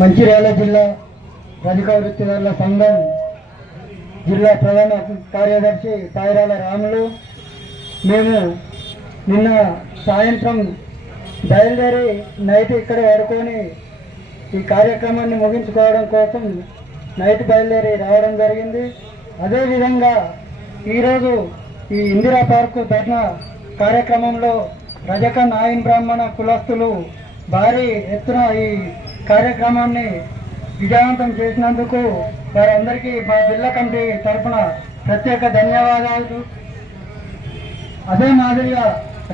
మంచిర్యాల జిల్లా రజక వృత్తిదారుల సంఘం జిల్లా ప్రధాన కార్యదర్శి తాయిరాల రాములు. మేము నిన్న సాయంత్రం బయలుదేరి నైట్ ఇక్కడ పడుకొని ఈ కార్యక్రమాన్ని ముగించుకోవడం కోసం నైట్ బయలుదేరి రావడం జరిగింది. అదేవిధంగా ఈరోజు ఈ ఇందిరా పార్కు ధర్నా కార్యక్రమంలో రజక నాయన్ బ్రాహ్మణ కులస్తులు భారీ ఎత్తున ఈ కార్యక్రమాన్ని విజయవంతం చేసినందుకు వారందరికీ మా జిల్లా కమిటీ తరఫున ప్రత్యేక ధన్యవాదాలు. అదే మాదిరిగా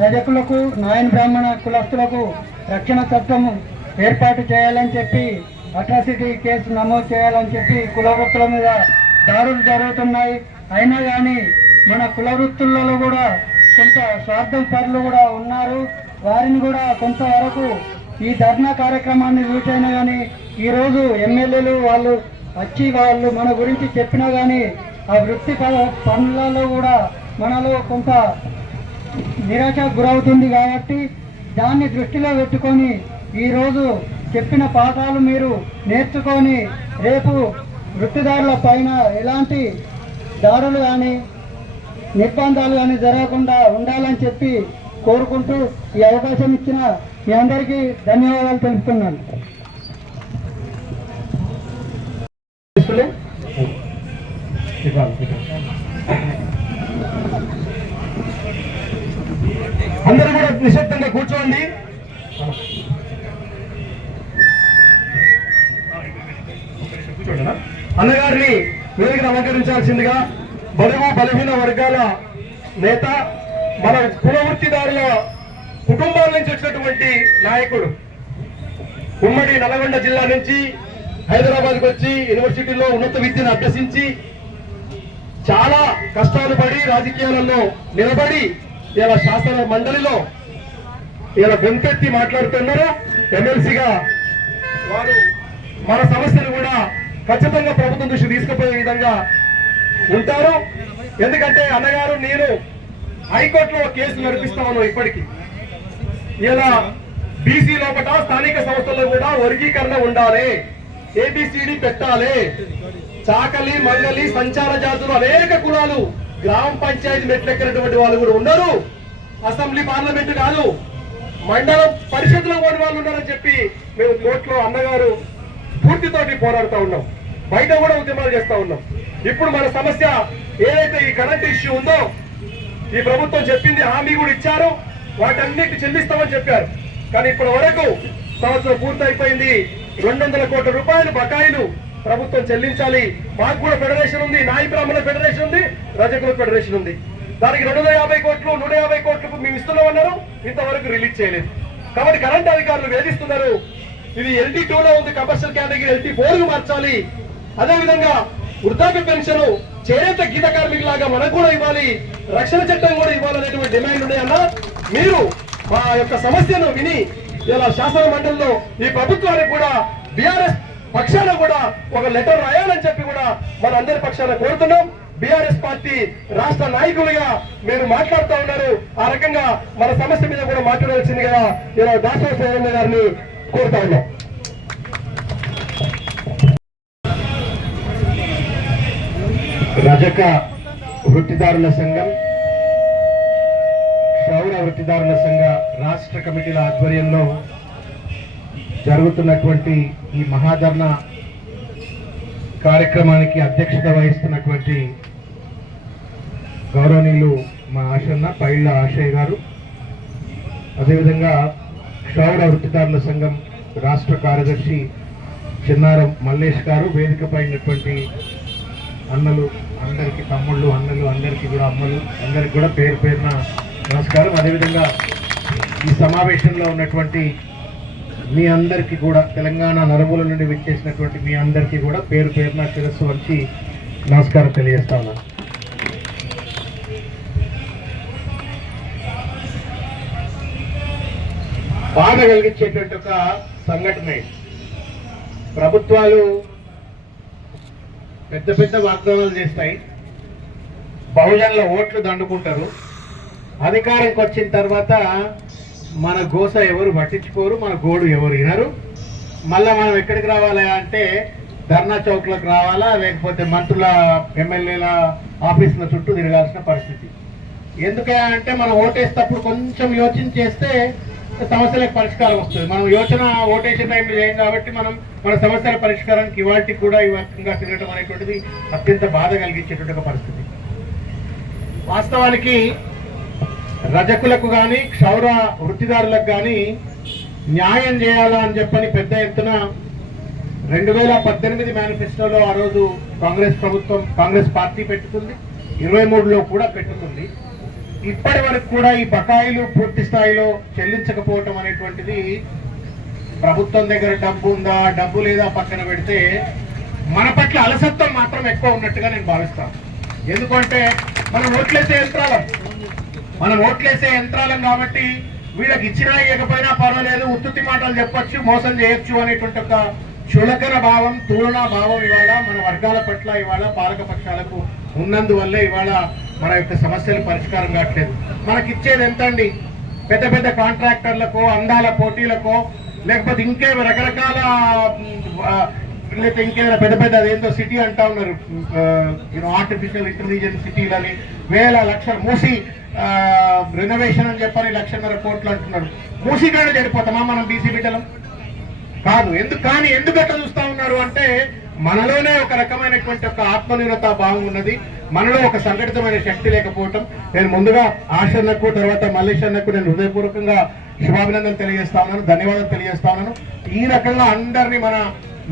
రజకులకు నాయన్ బ్రాహ్మణ కులస్తులకు రక్షణ చట్టం ఏర్పాటు చేయాలని చెప్పి, అట్రాసిటీ కేసు నమోదు చేయాలని చెప్పి కుల వృత్తుల మీద దాడులు జరుగుతున్నాయి. అయినా కానీ మన కుల వృత్తులలో కూడా కొంత స్వార్థం పరులు కూడా ఉన్నారు. వారిని కూడా కొంతవరకు ఈ ధర్నా కార్యక్రమాన్ని చూసైనా కానీ ఈరోజు ఎమ్మెల్యేలు వాళ్ళు వచ్చి వాళ్ళు మన గురించి చెప్పినా కానీ ఆ వృత్తి పనులలో కూడా మనలో కొంత నిరాశకు గురవుతుంది. కాబట్టి దాన్ని దృష్టిలో పెట్టుకొని ఈరోజు చెప్పిన పాఠాలు మీరు నేర్చుకొని రేపు వృత్తిదారుల పైన ఎలాంటి దాడులు కానీ నిర్బంధాలు కానీ జరగకుండా ఉండాలని చెప్పి కోరుకుంటూ ఈ అవకాశం ఇచ్చిన మీ అందరికీ ధన్యవాదాలు తెలుపుతున్నాను. అందరూ కూడా నిశ్శబ్దంగా కూర్చోండి. అన్నగారిని వేదికను అలంకరించాల్సిందిగా బడుగు బలహీన వర్గాల నేత, మన కుల వృత్తిదారుల కుటుంబాల నుంచి వచ్చినటువంటి నాయకుడు, ఉమ్మడి నల్గొండ జిల్లా నుంచి హైదరాబాద్కి వచ్చి యూనివర్సిటీలో ఉన్నత విద్యను అభ్యసించి చాలా కష్టాలు పడి రాజకీయాలలో నిలబడి ఇలా శాసన మండలిలో ఇలా గొంతెత్తి మాట్లాడుతున్నారు. ఎమ్మెల్సీగా వారు మన సమస్యలు కూడా ఖచ్చితంగా ప్రభుత్వం దృష్టి తీసుకుపోయే విధంగా ఉంటారు. ఎందుకంటే అన్నగారు నేను హైకోర్టులో కేసులు నడిపిస్తా ఉన్నాం. ఇప్పటికీ ఇలా బీసీ లోపల స్థానిక సంస్థల్లో కూడా వర్గీకరణ ఉండాలి, ఏబిసిడి పెట్టాలి. చాకలి, మంగలి, సంచార జాతులు అనేక కులాలు గ్రామ పంచాయతీ మెట్లెక్కినటువంటి వాళ్ళు కూడా ఉన్నారు. అసెంబ్లీ పార్లమెంటు కాదు, మండలం పరిషత్లో పోని వాళ్ళు ఉన్నారని చెప్పి మేము కోర్టులో అన్నగారు పూర్తితోటి పోరాడుతూ ఉన్నాం. బయట కూడా ఉద్యమాలు చేస్తా ఉన్నాం. ఇప్పుడు మన సమస్య ఏదైతే ఈ కరెంట్ ఇష్యూ ఉందో, ఈ ప్రభుత్వం చెప్పింది, హామీ కూడా ఇచ్చారు, వాటన్నిటి చెల్లిస్తామని చెప్పారు. కానీ ఇప్పటి వరకు సంవత్సరం పూర్తయిపోయింది. 200 కోట్ల రూపాయలు బకాయిలు ప్రభుత్వం చెల్లించాలి. మాకు కూడా ఫెడరేషన్ ఉంది, నాయి బ్రాహ్మణ ఫెడరేషన్ ఉంది, రజకుల ఫెడరేషన్ ఉంది. దానికి 250 కోట్లు 150 కోట్లు మేము ఇస్తున్నామన్నారు, ఇంతవరకు రిలీజ్ చేయలేదు. కాబట్టి కరెంట్ అధికారులు వేధిస్తున్నారు. ఇది LT2లో ఉంది, కమర్షియల్ కేటగిరీ LT4కు మార్చాలి. అదేవిధంగా వృద్ధాప్య పెన్షన్ చేనేత గీత కార్మికులాగా మనకు కూడా ఇవ్వాలి, రక్షణ చట్టం కూడా ఇవ్వాలనేటువంటి డిమాండ్ ఉన్నాయన్న. మీరు మా యొక్క సమస్యను విని ఇలా శాసన మండలిలో ఈ ప్రభుత్వానికి కూడా బీఆర్ఎస్ పక్షాన కూడా ఒక లెటర్ రాయాలని చెప్పి కూడా మన అందరి పక్షాన కోరుతున్నాం. బీఆర్ఎస్ పార్టీ రాష్ట్ర నాయకులుగా మీరు మాట్లాడుతూ ఉన్నారు. ఆ రకంగా మన సమస్య మీద కూడా మాట్లాడాల్సిందిగా ఇలా దాసో సేవన్న గారిని కోరుతా ఉన్నాం. రజక వృత్తిదారుల సంఘం, క్షౌర వృత్తిదారుల సంఘ రాష్ట్ర కమిటీల ఆధ్వర్యంలో జరుగుతున్నటువంటి ఈ మహాధర్నా కార్యక్రమానికి అధ్యక్షత వహిస్తున్నటువంటి గౌరవనీయులు మా ఆశన్న పైళ్ళ ఆశయ్య గారు, అదేవిధంగా క్షౌర వృత్తిదారుల సంఘం రాష్ట్ర కార్యదర్శి చిన్నారం మల్లేష్ గారు, వేదికపై ఉన్నటువంటి అన్నలు అందరికీ, తమ్ముళ్ళు అన్నలు అందరికీ కూడా, అమ్మలు అందరికీ కూడా పేరు పేరున నమస్కారం. అదేవిధంగా ఈ సమావేశంలో ఉన్నటువంటి మీ అందరికీ కూడా, తెలంగాణ నలుమూల నుండి విచ్చేసినటువంటి మీ అందరికీ కూడా పేరు పేరున శిరస్సు వంచి నమస్కారం తెలియజేస్తా ఉన్నాను. బాధ కలిగించేటువంటి ఒక సంఘటన. ప్రభుత్వాలు పెద్ద పెద్ద వాగ్దానాలు చేస్తాయి, బహుజనుల ఓట్లు దండుకుంటారు, అధికారంకి వచ్చిన తర్వాత మన గోస ఎవరు పట్టించుకోరు, మన గోడు ఎవరు వినరు. మళ్ళీ మనం ఎక్కడికి రావాలా అంటే ధర్నా చౌక్లకు రావాలా, లేకపోతే మంత్రుల ఎమ్మెల్యేల ఆఫీసుల చుట్టూ తిరగాల్సిన పరిస్థితి. ఎందుకే అంటే మనం ఓటేసేటప్పుడు కొంచెం యోచన చేస్తే సమస్యలకు పరిష్కారం వస్తుంది. మనం ఓటేసే టైంలో చేయం కాబట్టి మన సమస్యల పరిష్కారానికి ఇవాటికి కూడా ఈ వర్గంగా తిరగడం అనేటువంటిది అత్యంత బాధ కలిగించేటువంటి ఒక పరిస్థితి. వాస్తవానికి రజకులకు కానీ క్షౌర వృత్తిదారులకు కానీ న్యాయం చేయాలా అని చెప్పని పెద్ద ఎత్తున 2018 మేనిఫెస్టోలో ఆ రోజు కాంగ్రెస్ పార్టీ పెట్టుకుంది, 23లో కూడా పెట్టుకుంది. ఇప్పటి వరకు కూడా ఈ బకాయిలు పూర్తి స్థాయిలో చెల్లించకపోవటం అనేటువంటిది ప్రభుత్వం దగ్గర డబ్బు ఉందా డబ్బు లేదా పక్కన పెడితే మన పట్ల అలసత్వం మాత్రం ఎక్కువ ఉన్నట్టుగా నేను భావిస్తాను. ఎందుకంటే మనం ఓట్లేసే యంత్రాలం కాబట్టి వీళ్ళకి ఇచ్చినా ఇవ్వకపోయినా పర్వాలేదు, ఉత్తుత్తి మాటలు చెప్పొచ్చు, మోసం చేయొచ్చు అనేటువంటి ఒక చులకన భావం, తులనా భావం ఇవాళ మన వర్గాల పట్ల ఇవాళ పాలక పక్షాలకు ఉన్నందువల్ల ఇవాళ మన యొక్క సమస్యలు పరిష్కారం కావట్లేదు. మనకిచ్చేది ఎంత అండి? పెద్ద పెద్ద కాంట్రాక్టర్లకో, అందాల పోటీలకో, లేకపోతే ఇంకేమో రకరకాల లేకపోతే ఇంకేమైనా పెద్ద అదేంటో సిటీ అంటా ఉన్నారు, ఆర్టిఫిషియల్ ఇంటెలిజెన్స్ సిటీలని, వేల లక్షలు మూసి రెనోవేషన్ అని చెప్పని 1,00,000 కోట్లు అంటున్నారు. మూసిగానే చెడిపోతామా మనం బీసీ బిడ్డలం? కాదు. ఎందుకు అట్లా చూస్తా ఉన్నారు అంటే మనలోనే ఒక రకమైనటువంటి ఒక ఆత్మనిర్భరత భావం ఉన్నది, మనలో ఒక సంఘటితమైన శక్తి లేకపోవటం. నేను ముందుగా ఆశన్నకు, తర్వాత మల్లేష్ అన్నకు నేను హృదయపూర్వకంగా శుభాభినందనలు తెలియజేస్తా ఉన్నాను, ధన్యవాదాలు తెలియజేస్తా ఉన్నాను. ఈ రకంగా అందరినీ మన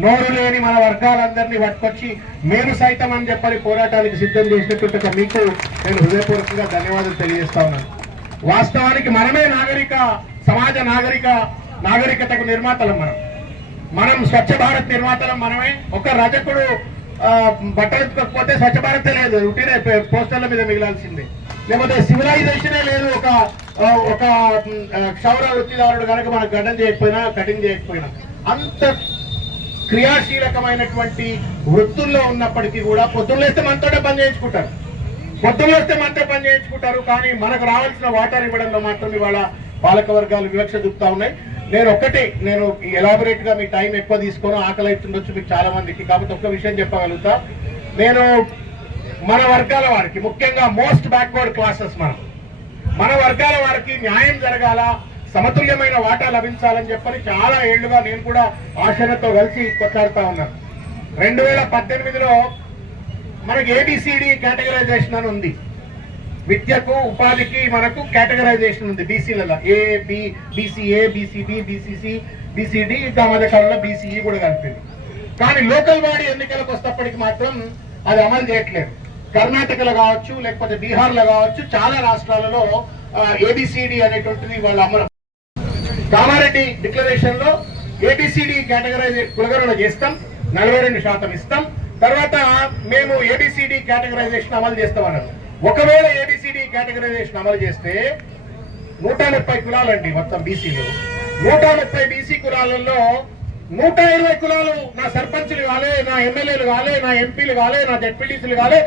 నోరు లేని మన వర్గాలందరినీ పట్టుకొచ్చి మేము సైతం అని చెప్పని పోరాటానికి సిద్ధం చేసినటువంటి మీకు నేను హృదయపూర్వకంగా ధన్యవాదాలు తెలియజేస్తా ఉన్నాను. వాస్తవానికి మనమే సమాజ నాగరికతకు నిర్మాతలం. మనం స్వచ్ఛ భారత్ నిర్మాతలం మనమే. ఒక రజకుడు బట్టలు ఎత్తుకోకపోతే స్వచ్ఛ భారతే లేదు, రొటీనే పోస్టర్ల మీద మిగిలాల్సిందే. లేకపోతే సివిలైజేషనే లేదు. ఒక క్షౌర వృత్తిదారుడు కనుక మనకు గడ్డం చేయకపోయినా, కటింగ్ చేయకపోయినా, అంత క్రియాశీలకమైనటువంటి వృత్తుల్లో ఉన్నప్పటికీ కూడా పొద్దున్నేస్తే మనతోనే పని చేయించుకుంటారు. కానీ మనకు రావాల్సిన వాటర్ ఇవ్వడంలో మాత్రం ఇవాళ పాలక వర్గాలు వివక్ష చూపుతా ఉన్నాయి. నేను ఎలాబొరేట్ గా మీ టైం ఎక్కువ తీసుకోను, ఆకలి అవుతుండొచ్చు మీకు చాలా మందికి, కాబట్టి ఒక్క విషయం చెప్పగలుగుతా. నేను మన వర్గాల వారికి, ముఖ్యంగా మోస్ట్ బ్యాక్వర్డ్ క్లాసెస్ మన వర్గాల వారికి న్యాయం జరగాల, సమతుల్యమైన వాటా లభించాలని చెప్పని చాలా ఏళ్లుగా నేను కూడా ఆశలతో కలిసి కొట్లాడుతా ఉన్నాను. 2018లో మనకి ఏబిసిడి కేటగరైజేషన్ అని ఉంది. విద్యకు, ఉపాధికి మనకు కేటగరైజేషన్ ఉంది బీసీలలో. బీసీఏ, బీసీబీ, బీసీసీ, బీసీడీ, ఇంకా మధ్య కాలంలో బీసీఈ కూడా కలిపింది. కానీ లోకల్ బాడీ ఎన్నికలకు వస్తప్పటికి మాత్రం అది అమలు చేయట్లేదు. కర్ణాటకలో కావచ్చు, లేకపోతే బీహార్లో కావచ్చు, చాలా రాష్ట్రాలలో ఏబిసిడి అనేటువంటిది వాళ్ళు అమలు. కామారెడ్డి డిక్లరేషన్ లో ఏబిసిడి కులగణన చేస్తాం, 42% ఇస్తాం, తర్వాత మేము ఏబిసిడి కేటగరైజేషన్ అమలు చేస్తామన్నారు. ఒకవేళ ఏబిసిడి కేటగరైజేషన్ అమలు చేస్తే 130 కులాలండి మొత్తం బీసీలో. 130 బీసీ కులాలలో 120 కులాలు నా సర్పంచ్లు కాలే, నా ఎమ్మెల్యేలు కాలే, నా ఎంపీలు కాలే, నా జెడ్పీటీసీలు కాలే,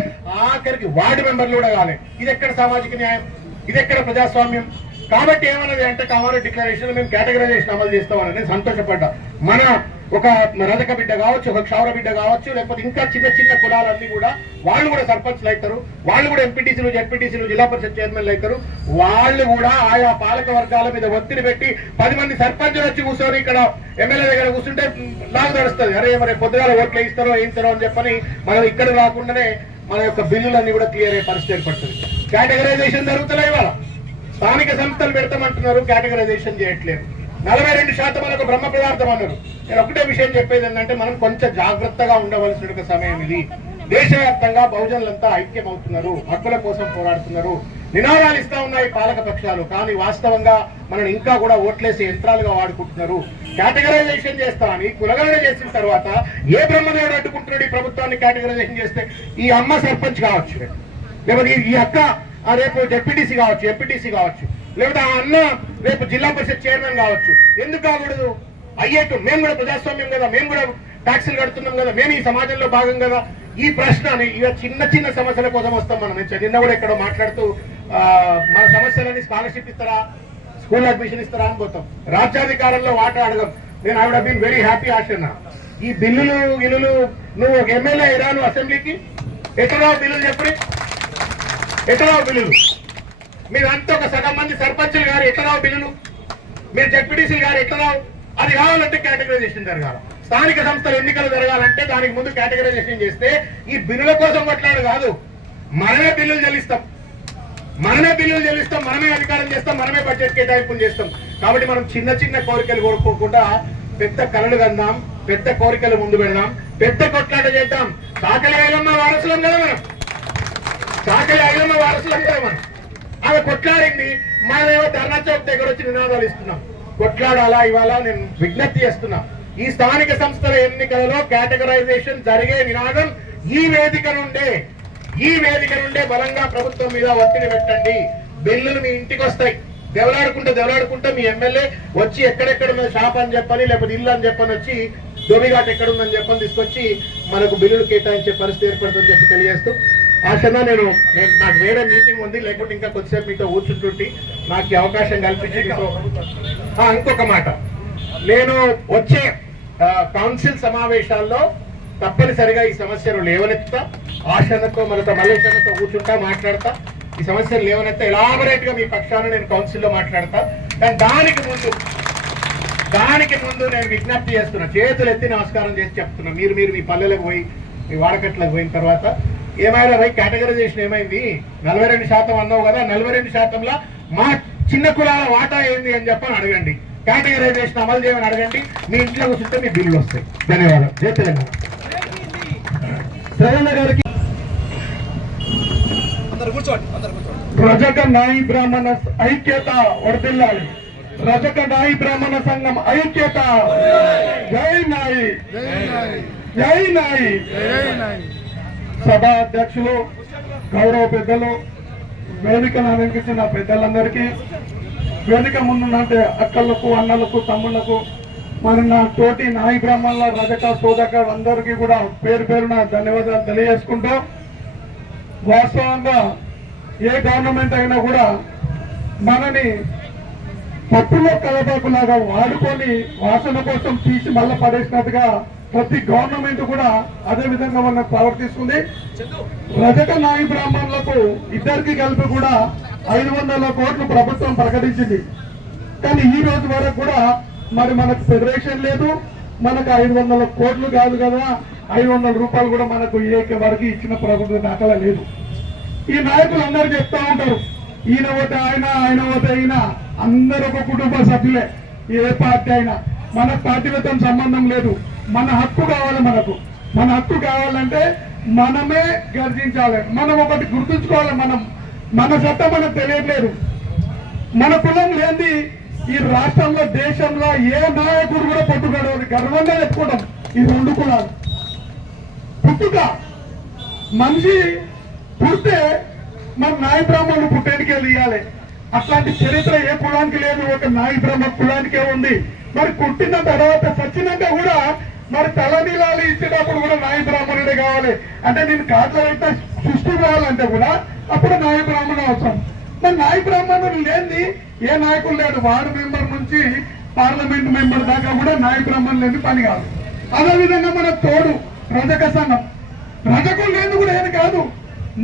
ఆఖరికి వార్డు మెంబర్లు కూడా కాలే. ఇది ఎక్కడ సామాజిక న్యాయం? ఇది ఎక్కడ ప్రజాస్వామ్యం? కాబట్టి ఏమన్నది అంటే కామారెడ్డి డిక్లరేషన్ మేము కేటగరైజేషన్ అమలు చేస్తామని సంతోషపడ్డా. మన ఒక రజక బిడ్డ కావచ్చు, ఒక క్షౌర బిడ్డ కావచ్చు, లేకపోతే ఇంకా చిన్న కులాలన్నీ కూడా వాళ్ళు కూడా సర్పంచ్లు అవుతారు, వాళ్ళు కూడా ఎంపీటీసీలు, జెడ్పీటీసీలు, జిల్లా పరిషత్ చైర్మన్లు అవుతారు. వాళ్ళు కూడా ఆయా పాలక వర్గాల మీద ఒత్తిడి పెట్టి 10 మంది సర్పంచులు వచ్చి కూర్చొని ఇక్కడ ఎమ్మెల్యే దగ్గర కూర్చుంటే లాగు నడుస్తుంది. అరే మరి పొద్దుగాల ఓట్లు వేయిస్తారో అని చెప్పని మనం ఇక్కడ రాకుండానే మన యొక్క బిల్లులన్నీ కూడా క్లియర్ అయ్యే పరిస్థితి ఏర్పడుతుంది. కేటగరైజేషన్ జరుగుతలే. ఇవాళ స్థానిక సంస్థలు పెడతామంటున్నారు, కేటగరైజేషన్ చేయట్లేదు. 42% మనకు బ్రహ్మ పదార్థం అన్నారు. నేను ఒకటే విషయం చెప్పేది ఏంటంటే మనం కొంచెం జాగ్రత్తగా ఉండవలసిన సమయం ఇది. దేశవ్యాప్తంగా బహుజనులంతా ఐక్యమవుతున్నారు, హక్కుల కోసం పోరాడుతున్నారు, నినాదాలు ఇస్తా ఉన్నాయి పాలక పక్షాలు. కానీ వాస్తవంగా మనం ఇంకా కూడా ఓట్లేసే యంత్రాలుగా వాడుకుంటున్నారు. కేటగరైజేషన్ చేస్తామని కులగణన చేసిన తర్వాత ఏ బ్రహ్మదేవుడు అడ్డుకుంటున్నాడు ఈ ప్రభుత్వాన్ని? కేటగరైజేషన్ చేస్తే ఈ అమ్మ సర్పంచ్ కావచ్చు, లేకపోతే ఈ అక్క రేపు జెడ్పీటీసీ కావచ్చు, ఎంపీటీసీ కావచ్చు, లేకపోతే ఆ అన్న రేపు జిల్లా పరిషత్ చైర్మన్ కావచ్చు. ఎందుకు కాకూడదు? అయ్యేట్టు మేము కూడా ప్రజాస్వామ్యం కదా, మేము కూడా ట్యాక్సులు కడుతున్నాం కదా, మేము ఈ సమాజంలో భాగం కదా. ఈ ప్రశ్నని ఇక చిన్న సమస్యల కోసం వస్తాం మనం. నిన్న కూడా ఎక్కడో మాట్లాడుతూ మన సమస్యలని స్కాలర్షిప్ ఇస్తారా, స్కూల్ అడ్మిషన్ ఇస్తారా అని పోతాం. రాజ్యాధికారంలో వాటా అడగం. నేను I would been very happy Ashanna. ఈ బిల్లులు నువ్వు ఒక ఎమ్మెల్యే అయిరా, నువ్వు అసెంబ్లీకి ఎట్లా బిల్లులు చెప్పి ఎట్లా బిల్లులు? మీరంతా ఒక సగం మంది సర్పంచులు గారు ఎట్లా బిల్లులు, మీరు జడ్పీటీసీలు గారు ఎట్లా? అది కావాలంటే కేటగరైజేషన్ జరగాలి. స్థానిక సంస్థల ఎన్నికలు జరగాలంటే దానికి ముందు కేటగరైజేషన్ చేస్తే ఈ బిల్లుల కోసం కొట్లాడు కాదు, మనమే బిల్లులు చెల్లిస్తాం, మనమే అధికారం చేస్తాం, మనమే బడ్జెట్ కేటాయింపులు చేస్తాం. కాబట్టి మనం చిన్న చిన్న కోరికలు కోరుకోకుండా పెద్ద కళలు కందాం, పెద్ద కోరికలు ముందు పెడదాం, పెద్ద కొట్లాట చేద్దాం. చాకలి ఐలమ్మ వారసులం కదా మనం, ఆమె కొట్లాడింది, మనమేమో ధర్నా చౌక్ దగ్గర వచ్చి నినాదాలు ఇస్తున్నాం. కొట్లాడాలా ఇవాళ నేను విజ్ఞప్తి చేస్తున్నా. ఈ స్థానిక సంస్థల ఎన్నికలలో కేటగరైజేషన్ జరిగే నినాదం ఈ వేదిక నుండే బలంగా ప్రభుత్వం మీద ఒత్తిడి పెట్టండి. బిల్లులు మీ ఇంటికి వస్తాయి. దెవలాడుకుంటా మీ ఎమ్మెల్యే వచ్చి ఎక్కడెక్కడ ఉన్న షాప్ అని చెప్పని, లేకపోతే ఇల్లు అని చెప్పని వచ్చి దొమిఘాట్ ఎక్కడుందని చెప్పని తీసుకొచ్చి మనకు బిల్లులు కేటాయించే పరిస్థితి ఏర్పడుతుందని చెప్పి తెలియజేస్తూ ఆశన్నా, నాకు వేరే మీటింగ్ ఉంది, లేకపోతే ఇంకా కొద్దిసేపు మీతో కూర్చుంటుంటే నాకు ఈ అవకాశం కల్పించి ఇంకొక మాట, నేను వచ్చే కౌన్సిల్ సమావేశాల్లో తప్పనిసరిగా ఈ సమస్యను లేవనెత్తుతా. ఆశన్నతో మనతో మల్లేశన్నతో కూర్చుంటా, మాట్లాడతా. ఈ సమస్యలు లేవనెత్తా, ఎలాబరేట్ గా మీ పక్షాన నేను కౌన్సిల్లో మాట్లాడతా. కానీ దానికి ముందు నేను విజ్ఞప్తి చేస్తున్నా, చేతులు ఎత్తి నమస్కారం చేసి చెప్తున్నా, మీరు మీ పల్లెలకు పోయి మీ వాడకట్లకు పోయిన తర్వాత ఏమైనా పోయి కేటగరైజేషన్ ఏమైంది, 42% అన్నావు కదా, 42%లో మా చిన్న కులాల వాటా ఏంది అని చెప్పని అడగండి. కేటగరైజేషన్ అమలు చేయమని అడగండి. మీ ఇంట్లో కూర్చుంటే మీ బిల్లులు వస్తాయి. ధన్యవాదాలు. జై తెలంగాణ. శ్రవణ గారికి రజక నాయి బ్రాహ్మణ ఐక్యత వర్ధిల్లాలి. రజక నాయి బ్రాహ్మణ సంఘం ఐక్యత. జై నాయి, జై నాయి. సభా అధ్యక్షులు, గౌరవ పెద్దలు, వేదికను అలంకరించిన పెద్దలందరికీ, వేదిక ముందున్నట్టే అక్కలకు, అన్నలకు, తమ్ముళ్లకు, మరి నా తోటి నాయి బ్రాహ్మణుల రజక సోదక అందరికీ కూడా పేరు పేరున ధన్యవాదాలు తెలియజేసుకుంటూ, వాస్తవంగా ఏ గవర్నమెంట్ అయినా కూడా మనని పప్పులో కలపాకులాగా వాడుకొని వాసన కోసం తీసి మళ్ళీ పడేసినట్టుగా ప్రతి గవర్నమెంట్ కూడా అదే విధంగా మనకు ప్రవర్తిస్తుంది. రజక నాయి బ్రాహ్మణులకు ఇద్దరికి కలిపి కూడా 500 కోట్లు ప్రభుత్వం ప్రకటించింది. కానీ ఈ రోజు వరకు కూడా మరి మనకు ఫెడరేషన్ లేదు, మనకు 500 కోట్లు కాదు కదా, 500 రూపాయలు కూడా మనకు వరకు ఇచ్చిన ప్రభుత్వ దాఖలా లేదు. ఈ నాయకులు అందరూ చెప్తా ఉంటారు, ఈయన పోతే ఆయన పోతే ఈయన, అందరూ ఒక కుటుంబ సభ్యులే. ఏ పార్టీ అయినా మన పార్టీలతో సంబంధం లేదు. మన హక్కు కావాలి. మన హక్కు కావాలంటే మనమే గర్జించాలి. మనం ఒకటి గుర్తుంచుకోవాలి, మన సత్తా మనకు తెలియట్లేదు. మన కులం లేని ఈ రాష్ట్రంలో, దేశంలో ఏ నాయకుడు కూడా పట్టుకోవడం గర్వంగా చెప్పుకోవడం ఈ 2 కులాలు. పుట్టుక మనిషి పుడితే మన నాయి బ్రాహ్మణులు పుట్టేందుకే ఇవ్వాలి. అట్లాంటి చరిత్ర ఏ కులానికి లేదు, ఒక నాయి బ్రాహ్మణ కులానికే ఉంది. మరి పుట్టిన తర్వాత చచ్చినాక కూడా మరి తలనీలాలు ఇచ్చేటప్పుడు కూడా నాయి బ్రాహ్మణుడే కావాలి. అంటే నేను కాట్ల అయితే సృష్టి కావాలంటే కూడా అప్పుడు నాయి బ్రాహ్మణుడు అవసరం. మరి నాయి బ్రాహ్మణుడు లేని ఏ నాయకులు లేడు. వార్డు మెంబర్ నుంచి పార్లమెంట్ మెంబర్ దాకా కూడా నాయి బ్రాహ్మణులు లేని పని కాదు. అదేవిధంగా మన తోడు రజక సంఘం, రజకులు లేని కూడా ఏది కాదు.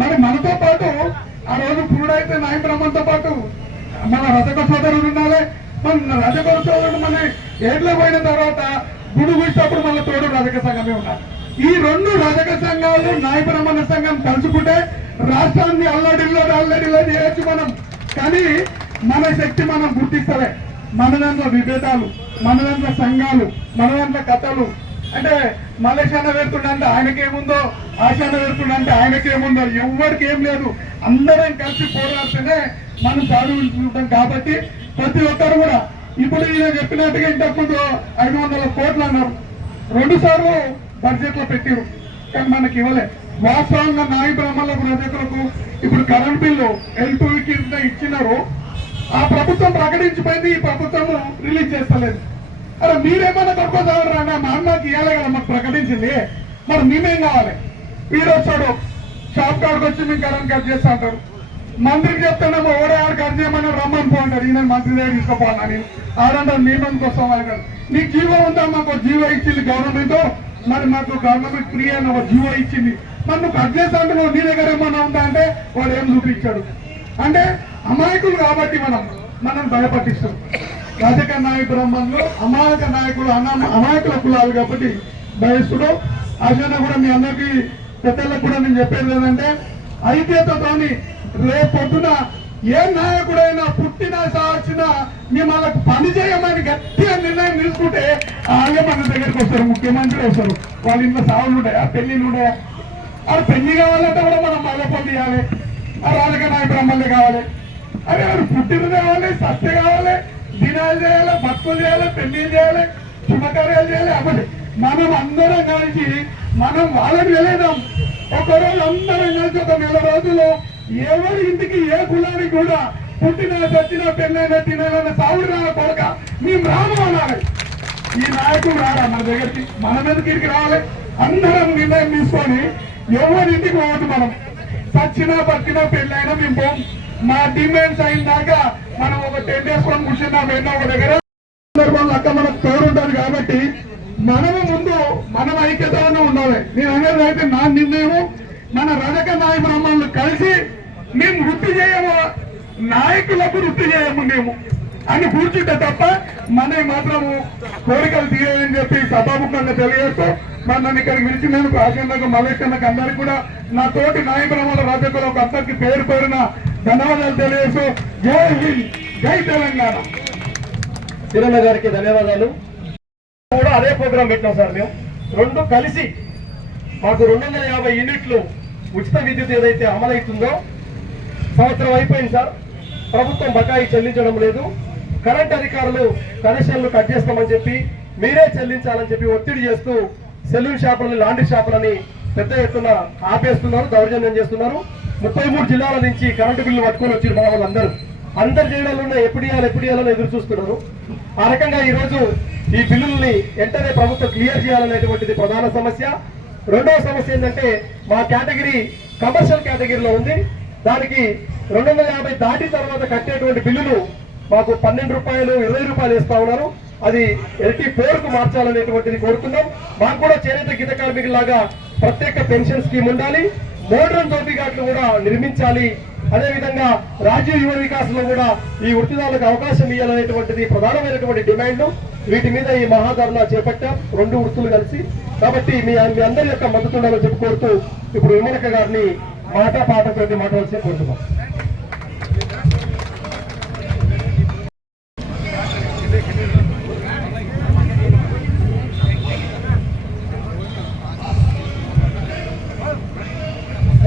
మరి మనతో పాటు ఆ రోజు పురుడైతే నాయి బ్రాహ్మణులతో పాటు మన రజక సోదరుడు ఉండాలి. మన రజక సోదరుడు మన ఏడ్లో పోయిన తర్వాత గుడి కూర్చినప్పుడు మన తోడు రజక సంఘమే ఉండాలి. ఈ 2 రజక సంఘాలు, నాయి బ్రాహ్మణ సంఘం కలుసుకుంటే రాష్ట్రాన్ని అల్లడిల్లో చేయొచ్చు మనం. కానీ మన శక్తి మనం గుర్తిస్తలే. మన దాంట్లో విభేదాలు, మన దాంట్లో సంఘాలు, మన దాంట్లో కథలు. అంటే మలేషియాన పెడుతుండంటే ఆయనకేముందో, ఆశాన పెడుతుండంటే ఆయనకేముందో, ఎవరికి ఏం లేదు. అందరం కలిసి పోరాడితేనే మనం సాధించుకుంటాం. కాబట్టి ప్రతి ఒక్కరు కూడా ఇప్పుడు ఈయన చెప్పినట్టుగా ఇంతకుముందు 500 కోట్లు అన్నారు, 2 సార్లు బడ్జెట్ లో పెట్టారు, కానీ మనకి ఇవ్వలే. వాస్తవంగా నాయి బ్రాహ్మణులకు, రజకులకు ఇప్పుడు కరెంట్ బిల్లు L2 కింద ఇచ్చినారు. ఆ ప్రభుత్వం ప్రకటించిపోయింది, ఈ ప్రభుత్వం రిలీజ్ చేస్తలేదు. అరే మీరేమన్నా తక్కువ మా అన్నకి ఇవ్వాలి కదా, మాకు ప్రకటించింది. మరి మేమేం కావాలి? మీరు వచ్చాడు షాప్ కాడికి వచ్చి మేము కరెంట్ కట్ చేస్తా అంటారు. మంత్రికి చెప్తానేమో ఓడే ఆడికి అర్జేమని రమ్మని పోంటారు, ఈయన మంత్రి దగ్గర తీసుకుపోన్నా నేను ఆడంటారు మేమందుకు వస్తాం అడగారు. నీకు జీవో ఉందా? మాకు జీవో ఇచ్చింది గవర్నమెంట్, మరి మాకు గవర్నమెంట్ ఫ్రీ అని ఒక జీవో ఇచ్చింది, మరి నువ్వు కట్ చేస్తా అంటే నువ్వు నీ దగ్గర ఏమన్నా ఉందా అంటే వాడు ఏం చూపించాడు. అంటే అమాయకులు కాబట్టి మనం భయపట్టిస్తాం. రాజకీయ నాయక బ్రాహ్మణులు అమాయక నాయకులు అమాయకుల కులాలు కాబట్టి భయస్తుడు. అసలు కూడా మీ అందరికీ పెద్దలకు కూడా నేను చెప్పేది ఏంటంటే ఐక్యతతోని రేపు పొద్దున ఏ నాయకుడైనా పుట్టినా సాచినా మేము వాళ్ళకు పని చేయమని గట్టిగా నిర్ణయం తీసుకుంటే వాళ్ళే మన దగ్గరికి వస్తారు, ముఖ్యమంత్రి వస్తారు. వాళ్ళ ఇంట్లో సావులు ఉంటాయా, పెళ్లిళ్ళు ఉంటాయా? అది పెళ్లి కావాలంటే కూడా మనం మళ్ళీ పని చేయాలి. ఆ రాజకీయ నాయకుడు అమ్మలే కావాలి, అదే వాడు పుట్టిన కావాలి, సత్య కావాలి, దినాలు చేయాలి, భక్తులు చేయాలి, పెళ్లిళ్ళు చేయాలి, శుభకార్యాలు చేయాలి. అవ్వాలి మనం అందరం కలిసి మనం వాళ్ళకి వెళ్ళేదాం. ఒకరోజు అందరం కలిసి ఒక 4 రోజులు ఎవరి ఇంటికి ఏ కులానికి కూడా పుట్టినా చచ్చినా పెళ్ళైనా తినాలన్న సావుడు రాన కొడక మేము రాము అనాలి. ఈ నాయకుడు రారా మన దగ్గరికి, మన మీదకి రావాలి. అందరం నిర్ణయం తీసుకొని ఎవరింటికి పోవద్దు. మనం చచ్చినా బతికినా పెళ్ళైనా మేము పోం. మా డిమాండ్స్ అయినాక మనం ఒక 10 days కూడా కూర్చున్నాం ఎన్నో ఒక దగ్గర సందర్భంలో అక్క మనకు తోడుంటారు కాబట్టి మనము ముందు మనం ఐక్యతలోనే ఉండాలి. నేను అనేది అయితే నా నిర్ణయము. మన రాజకీయ నాయ బ్రాహ్మణులు కలిసి మేము వృత్తి చేయము, నాయకులకు వృత్తి చేయము మేము అని కూర్చుంటే తప్ప మన మాత్రము కోరికలు తీయాలని చెప్పి సభాముఖంగా తెలియజేస్తూ మరి నన్ను ఇక్కడికి పిలిచి నేను రాజకీయంగా మల్లేశ్వరకు అందరికీ కూడా నా తోటి నాయ బ్రాహ్మణుల రాజకీయాలకు అందరికీ పేరు పేరున ధన్యవాదాలు తెలియజేస్తూ జై హింద్, జై తెలంగాణ. కిరణ్ గారికి ధన్యవాదాలు. కూడా అదే ప్రోగ్రాం పెట్టినాం సార్. మేము రెండు కలిసి మాకు 250 యూనిట్లు ఉచిత విద్యుత్ ఏదైతే అమలవుతుందో సంవత్సరం అయిపోయింది సార్. ప్రభుత్వం బకాయి చెల్లించడం లేదు. కరెంట్ అధికారులు కనెక్షన్లు కట్ చేస్తామని చెప్పి మీరే చెల్లించాలని చెప్పి ఒత్తిడి చేస్తూ సెలూన్ షాపులని, లాండ్రీ షాపులని పెద్ద ఎత్తున ఆపేస్తున్నారు, దౌర్జన్యం చేస్తున్నారు. 33 జిల్లాల నుంచి కరెంటు బిల్లు పట్టుకొని వచ్చారు మా వాళ్ళందరూ. అందరు జిల్లాల్లో ఎప్పుడు ఇవ్వాలని ఎదురు చూస్తున్నారు. ఆ రకంగా ఈరోజు ఈ బిల్లుల్ని వెంటనే ప్రభుత్వం క్లియర్ చేయాలనేటువంటిది ప్రధాన సమస్య. రెండవ సమస్య ఏంటంటే మా కేటగిరీ కమర్షియల్ కేటగిరీలో ఉంది. దానికి 250 దాటి తర్వాత కట్టేటువంటి బిల్లులు మాకు 12 రూపాయలు 20 రూపాయలు వేస్తా ఉన్నారు. అది LT4కు మార్చాలనేటువంటిది కోరుతున్నాం. మాకు కూడా చేనేత గీత కార్మికులాగా ప్రత్యేక పెన్షన్ స్కీమ్ ఉండాలి. మోడ్రన్ తోపిఘాట్లు కూడా నిర్మించాలి. అదేవిధంగా రాజీవ్ యువ వికాసంలో కూడా ఈ వృత్తిదారులకు అవకాశం ఇవ్వాలనేటువంటిది ప్రధానమైనటువంటి డిమాండ్. వీటి మీద ఈ మహాధర్నా చేపట్టాం, 2 వృత్తులు కలిసి. కాబట్టి మీ అందరి యొక్క మద్దతు ఉండాలని చెప్పి కోరుతూ ఇప్పుడు విమలక్క గారిని పాటతో మాట్లాడాల్సి కోరుతున్నాం.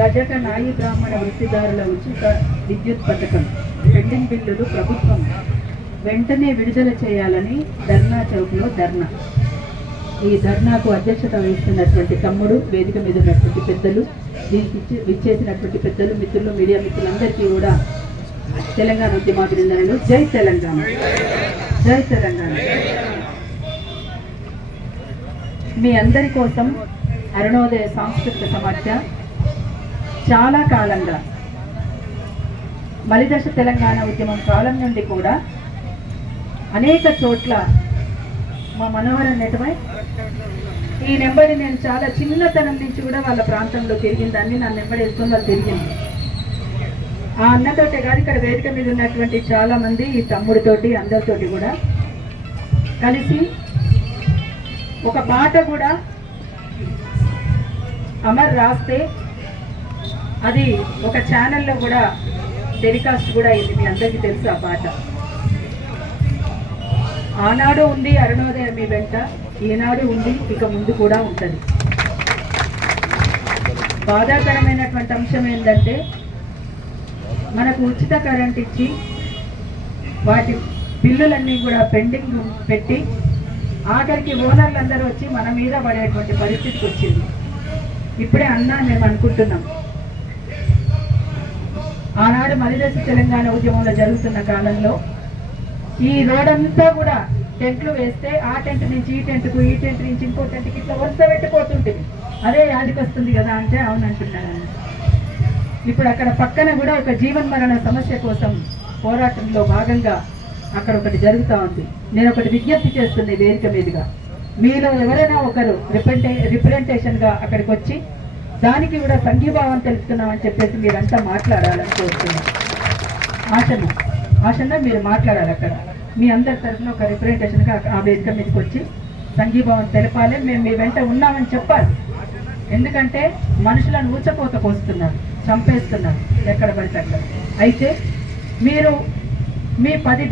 రజక నాయి బ్రాహ్మణ వృత్తిదారుల ఉచిత విద్యుత్ పథకం పెండింగ్ బిల్లులు ప్రభుత్వం వెంటనే విడుదల చేయాలని ధర్నా చౌక్లో ధర్నా. ఈ ధర్నాకు అధ్యక్షత వహిస్తున్నటువంటి తమ్ముడు, వేదిక మీద ఉన్నటువంటి పెద్దలు, దీనికి విచ్చేసినటువంటి పెద్దలు, మిత్రులు, మీడియా మిత్రులందరికీ కూడా తెలంగాణ ఉద్యమాభినందనలు. జై తెలంగాణ, జై తెలంగాణ. మీ అందరి కోసం అరుణోదయ సాంస్కృతిక సమాఖ్య చాలా కాలంగా మలిదశ తెలంగాణ ఉద్యమం కాలం నుండి కూడా అనేక చోట్ల మా మనోహరం నెటమై ఈ నెంబడి నేను చాలా చిన్నతనం నుంచి కూడా వాళ్ళ ప్రాంతంలో తిరిగిందాన్ని, నా నెంబడి వేసుకొని వాళ్ళు తిరిగింది. ఆ అన్నతోటే కాదు, ఇక్కడ వేదిక మీద ఉన్నటువంటి చాలా మంది ఈ తమ్ముడితోటి అందరితోటి కూడా కలిసి ఒక పాట కూడా అమర్ రాస్తే అది ఒక ఛానల్లో కూడా టెలికాస్ట్ కూడా అయింది. మీ అందరికీ తెలుసు ఆ పాట. ఆనాడు ఉంది అరుణోదయం మీ వెంట, ఈనాడు ఉంది, ఇక ముందు కూడా ఉంటుంది. బాధాకరమైనటువంటి అంశం ఏంటంటే మనకు ఉచిత కరెంట్ ఇచ్చి వాటి బిల్లులన్నీ కూడా పెండింగ్ పెట్టి ఆఖరికి ఓనర్లు అందరూ వచ్చి మన మీద పడేటువంటి పరిస్థితికి వచ్చింది. ఇప్పుడే అన్నా మేము అనుకుంటున్నాం, ఆనాడు మలిదశ తెలంగాణ ఉద్యమంలో జరుగుతున్న కాలంలో ఈ రోడంతా కూడా టెంట్లు వేస్తే ఆ టెంట్ నుంచి ఈ టెంట్కు, ఈ టెంట్ నుంచి ఇంకో టెంట్కి ఇట్లా వరుస పెట్టిపోతుంటుంది. అదే యాదికి వస్తుంది కదా అంటే అవునంటున్నాను. ఇప్పుడు అక్కడ పక్కన కూడా ఒక జీవన్ మరణ సమస్య కోసం పోరాటంలో భాగంగా అక్కడ ఒకటి జరుగుతూ ఉంది. నేను ఒకటి విజ్ఞప్తి చేస్తున్నా వేదిక మీదుగా, మీలో ఎవరైనా ఒకరు రిప్రజెంటేషన్గా అక్కడికి వచ్చి దానికి కూడా సంఘీభావం తెలుపుతున్నామని చెప్పేసి మీరంతా మాట్లాడాలని కోరుతున్నాను. ఆశన్న మీరు మాట్లాడాలి. అక్కడ మీ అందరి తరఫున ఒక రిప్రజెంటేషన్గా ఆ వేదిక మీదకి వచ్చి సంఘీభావం తెలపాలి. మేము మీ వెంట ఉన్నామని చెప్పాలి. ఎందుకంటే మనుషులను ఊచకోత కోస్తున్నారు, చంపేస్తున్నారు ఎక్కడ పడితే అక్కడ. అయితే మీరు మీ 10